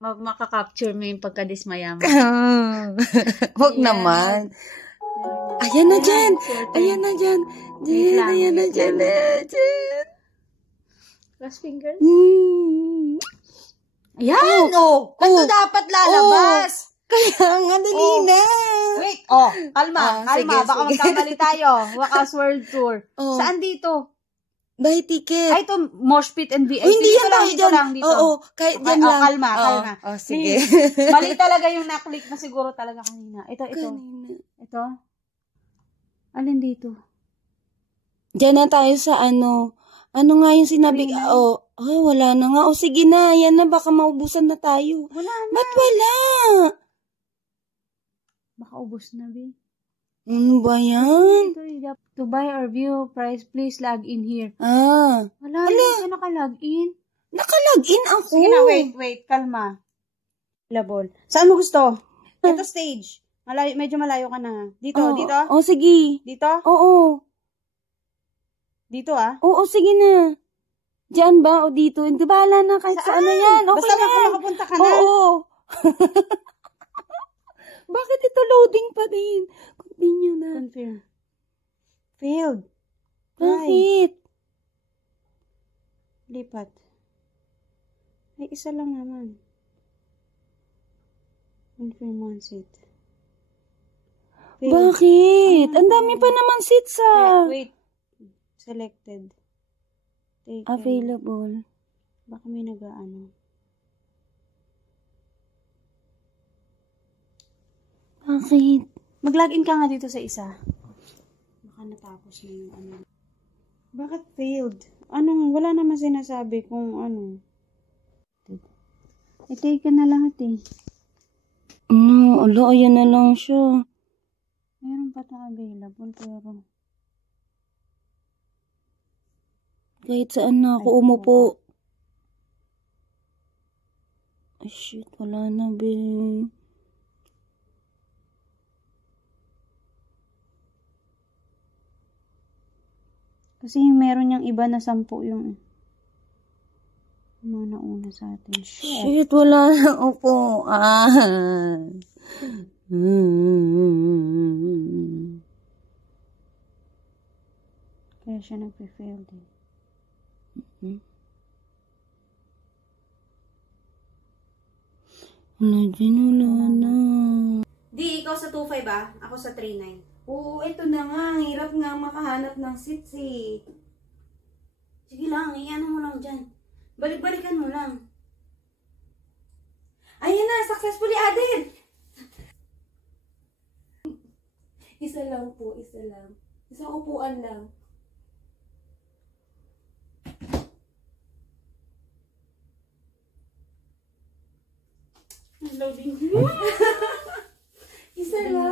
makaka-capture mo yung pagkadismaya mo. Huwag naman. Ayan na dyan. Ayan na dyan. Jen, ayan na dyan. Jen. Last finger? Ayan, Ito dapat lalabas. Kaya nga, dali na. Wait, kalma. Sige. Baka magkamali tayo. Wakas World Tour. Saan dito? Buy ticket. Ay, ito, Mosh Pit and VIP. Hindi yan tayo dyan. Dito. Oo, kahit dyan lang. Kalma. Sige. Mali talaga yung na-click na siguro talaga kanina. Ito. Ito. Alin dito? Diyan na tayo sa ano. Ano nga yung sinabi? Wala na nga. Sige na. Yan na. Baka maubusan na tayo. Wala na. Ba't wala? Baka ubos na, Bi. Ano ba yan? To buy or view price, please log in here. Wala. Wala. Naka-log in. Naka-log in ako. Sige na, wait. Kalma. Labol. Saan mo gusto? Ito stage. Medyo malayo ka na. Dito? Sige. Dito? Oo. Dito, Oo, sige na. Diyan ba o dito? Hindi, bahala na kahit saan na yan. Okay basta na. makapunta ka na. Oo. Bakit ito loading pa din? Continue na. Confirm. Failed. Bakit? Lipat. Ay, isa lang naman. Confirm one seat. Failed. Bakit? Ang dami pa naman seats Wait. Selected. Taken. Available. Baka may nag-ano. Bakit? Mag-login ka nga dito sa isa. Baka natapos na yung ano. Bakit failed? Wala naman sinasabi kung ano. I-take na lahat Ayan na lang siya. Meron pa itong available pero kahit saan na ako umupo. Ay, shit. Wala na, be. kasi meron yung iba na 10 yung mga nauna sa atin. Shit, wala na upuan. Kaya siya nag-fail din. Wala na. Di, ikaw sa 2.5 Ako sa 3.9. Oo, ito na nga. Hirap nga makahanap ng seats eh. Sige lang, iyan mo lang dyan. Balik-balikan mo lang. Ayan na, successfully added! Isa lang po, isa lang. Isang upuan lang. Loading. Isa lang.